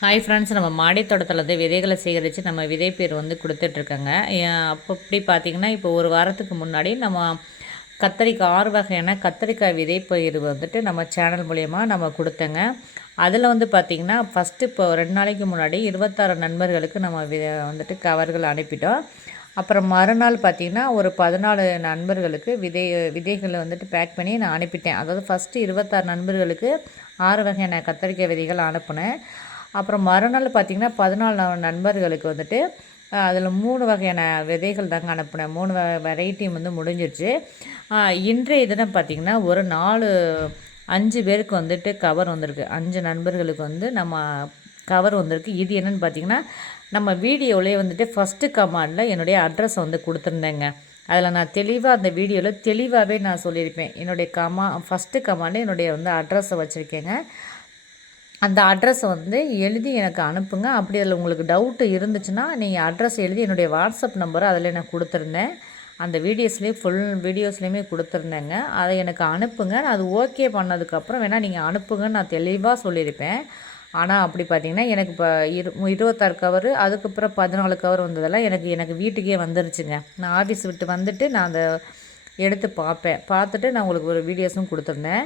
Hi friends, நம்ம மாடி தோட்டத்தில் வந்து விதைகளை சேகரித்து நம்ம விதை பேர் வந்து கொடுத்துட்ருக்கோங்க. அப்போ இப்படி பார்த்திங்கன்னா, இப்போ ஒரு வாரத்துக்கு முன்னாடி நம்ம கத்தரிக்காய் 6 வகையான கத்தரிக்காய் விதை பயிர் வந்துட்டு நம்ம சேனல் மூலயமா நம்ம கொடுத்தேங்க. அதில் வந்து பார்த்திங்கன்னா, ஃபஸ்ட்டு இப்போ 2 நாளைக்கு முன்னாடி 26 நண்பர்களுக்கு நம்ம வந்துட்டு கவர்கள் அனுப்பிட்டோம். அப்புறம் மறுநாள் பார்த்திங்கன்னா, ஒரு 14 நண்பர்களுக்கு விதைகளை வந்துட்டு பேக் பண்ணி நான் அனுப்பிட்டேன். அதாவது ஃபஸ்ட்டு 26 நண்பர்களுக்கு 6 வகையான கத்தரிக்காய் விதைகள் அனுப்புனேன். அப்புறம் மறுநாள் பார்த்திங்கன்னா 14 நண்பர்களுக்கு வந்துட்டு அதில் 3 வகையான விதைகள் தாங்க அனுப்புனேன். 3 வெரைட்டி வந்து முடிஞ்சிருச்சு. இன்றைய தினம் பார்த்திங்கன்னா ஒரு 5 பேருக்கு வந்துட்டு கவர் வந்திருக்கு. 5 நண்பர்களுக்கு வந்து நம்ம கவர் வந்திருக்கு. இது என்னென்னு பார்த்திங்கன்னா, நம்ம வீடியோவிலே வந்துட்டு ஃபஸ்ட்டு கமெண்டில் என்னுடைய அட்ரஸை வந்து கொடுத்துருந்தேங்க. அதில் நான் தெளிவாக அந்த வீடியோவில் தெளிவாகவே நான் சொல்லியிருப்பேன். என்னுடைய ஃபஸ்ட்டு கமெண்டில் என்னுடைய வந்து அட்ரஸை வச்சுருக்கேங்க. அந்த அட்ரஸை வந்து எழுதி எனக்கு அனுப்புங்க. அப்படி அதில் உங்களுக்கு டவுட்டு இருந்துச்சுன்னா நீங்கள் அட்ரஸ் எழுதி என்னுடைய வாட்ஸ்அப் நம்பரை அதில் நான் கொடுத்துருந்தேன். அந்த ஃபுல் வீடியோஸ்லேயுமே கொடுத்துருந்தேங்க. அதை எனக்கு அனுப்புங்க. அது ஓகே பண்ணதுக்கப்புறம் வேணால் நீங்கள் அனுப்புங்கன்னு நான் தெளிவாக சொல்லியிருப்பேன். ஆனால் அப்படி பார்த்தீங்கன்னா எனக்கு இப்போ 26 கவரு, அதுக்கப்புறம் 14 கவர் வந்ததெல்லாம் எனக்கு வீட்டுக்கே வந்துருச்சுங்க. நான் ஆஃபீஸ் விட்டு வந்துட்டு நான் அதை எடுத்து பார்த்துட்டு நான் உங்களுக்கு ஒரு வீடியோஸும் கொடுத்துருந்தேன்.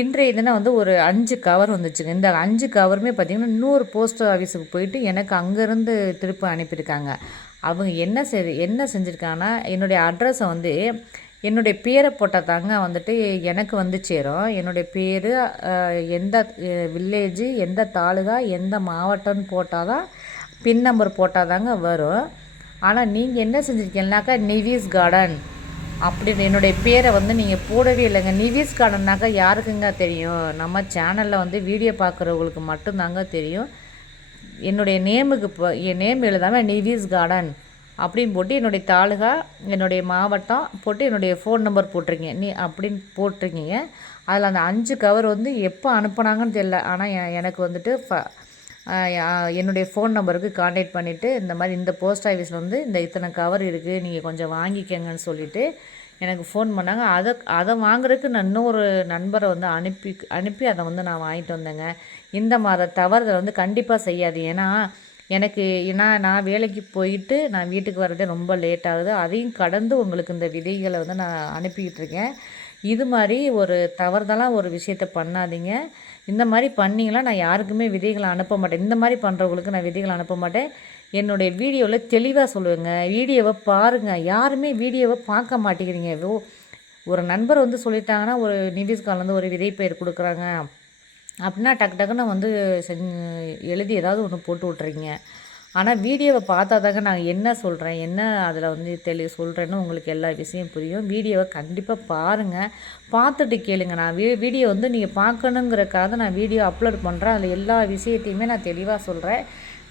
இன்றைய தினம் வந்து ஒரு 5 கவர் வந்துச்சுங்க. இந்த 5 கவருமே பார்த்திங்கன்னா இன்னொரு போஸ்ட் ஆஃபீஸுக்கு போயிட்டு எனக்கு அங்கேருந்து திருப்பி அனுப்பியிருக்காங்க. அவங்க என்ன செஞ்சுருக்காங்கன்னா, என்னுடைய அட்ரஸை வந்து என்னுடைய பேரை போட்டால் தாங்க வந்துட்டு எனக்கு வந்து சேரும். என்னுடைய பேர், எந்த வில்லேஜு, எந்த தாலுகா, எந்த மாவட்டம்னு போட்டால் தான், பின் நம்பர் போட்டால் தாங்க வரும். ஆனால் நீங்கள் என்ன செஞ்சுருக்கீங்கனாக்கா, நிவிஸ் கார்டன் அப்படின்னு என்னுடைய பேரை வந்து நீங்கள் போடவே இல்லைங்க. நிவிஸ் கார்டன்னாக்கா யாருக்குங்க தெரியும்? நம்ம சேனலில் வந்து வீடியோ பார்க்குறவங்களுக்கு மட்டும்தாங்க தெரியும். என்னுடைய நேமுக்கு என் நேம் எழுதாமல் நிவிஸ் கார்டன் அப்படின்னு போட்டு என்னுடைய தாலுகா, என்னுடைய மாவட்டம் போட்டு என்னுடைய ஃபோன் நம்பர் போட்டிருக்கீங்க அப்படின்னு போட்டிருக்கீங்க. அதில் அந்த 5 கவர் வந்து எப்போ அனுப்புனாங்கன்னு தெரியல. ஆனால் எனக்கு வந்துட்டு என்னுடைய ஃபோன் நம்பருக்கு கான்டாக்ட் பண்ணிவிட்டு, இந்த மாதிரி இந்த போஸ்ட் ஆஃபீஸில் வந்து இத்தனை கவர் இருக்குது, நீங்கள் கொஞ்சம் வாங்கிக்கங்கன்னு சொல்லிவிட்டு எனக்கு ஃபோன் பண்ணாங்க. அதை வாங்குறதுக்கு நான் இன்னொரு நண்பரை வந்து அனுப்பி அதை வந்து நான் வாங்கிட்டு வந்தேங்க. இந்த மாதிரி தவறுதலை வந்து கண்டிப்பாக செய்யாது. ஏன்னா நான் வேலைக்கு போயிட்டு நான் வீட்டுக்கு வரதே ரொம்ப லேட் ஆகுது. அதையும் கடந்து உங்களுக்கு இந்த விதைகளை வந்து நான் அனுப்பிக்கிட்டு இருக்கேன். இது மாதிரி ஒரு தவறுதலாக ஒரு விஷயத்த பண்ணாதீங்க. இந்த மாதிரி பண்ணிங்கன்னா நான் யாருக்குமே விதைகளை அனுப்ப மாட்டேன். இந்த மாதிரி பண்ணுறவங்களுக்கு நான் விதைகளை அனுப்ப மாட்டேன். என்னுடைய வீடியோவில் தெளிவாக சொல்லுவேங்க. வீடியோவை பாருங்கள். யாருமே வீடியோவை பார்க்க மாட்டேங்கிறீங்க. ஒரு நண்பர் வந்து சொல்லிட்டாங்கன்னா, ஒரு நிதிஷ்காலேருந்து ஒரு விதை பயிர் கொடுக்குறாங்க அப்படின்னா டக்குன்னு வந்து எழுதி ஏதாவது ஒன்று போட்டு விட்றீங்க. ஆனால் வீடியோவை பார்த்தா தாங்க நான் என்ன சொல்கிறேன், என்ன அதில் வந்து சொல்கிறேன்னு உங்களுக்கு எல்லா விஷயம் புரியும். வீடியோவை கண்டிப்பாக பாருங்கள். பார்த்துட்டு கேளுங்க. நான் வீடியோ வந்து நீங்கள் பார்க்கணுங்கிறக்காக நான் வீடியோ அப்லோட் பண்ணுறேன். அதில் எல்லா விஷயத்தையுமே நான் தெளிவாக சொல்கிறேன்.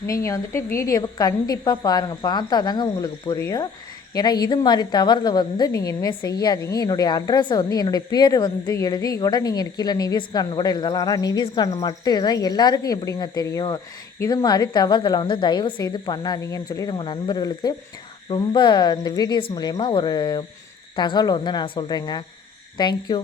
நீங்கள் வந்துட்டு வீடியோவை கண்டிப்பாக பாருங்கள். பார்த்தா தாங்க உங்களுக்கு புரியும். ஏன்னா இது மாதிரி தவறுதை வந்து நீங்கள் இனிமேல் செய்யாதீங்க. என்னுடைய அட்ரஸை வந்து என்னுடைய பேர் வந்து எழுதி கூட நீங்கள் கீழே நிவிஸ்கான் கூட எழுதலாம். ஆனால் நிவிஸ்கான் மட்டும் தான் எல்லாருக்கும் எப்படிங்க தெரியும்? இது மாதிரி தவறுதலை வந்து தயவு செய்து பண்ணாதீங்கன்னு சொல்லி உங்கள் நண்பர்களுக்கு ரொம்ப இந்த வீடியோஸ் மூலயமா ஒரு தகவல் வந்து நான் சொல்கிறேங்க. தேங்க்யூ.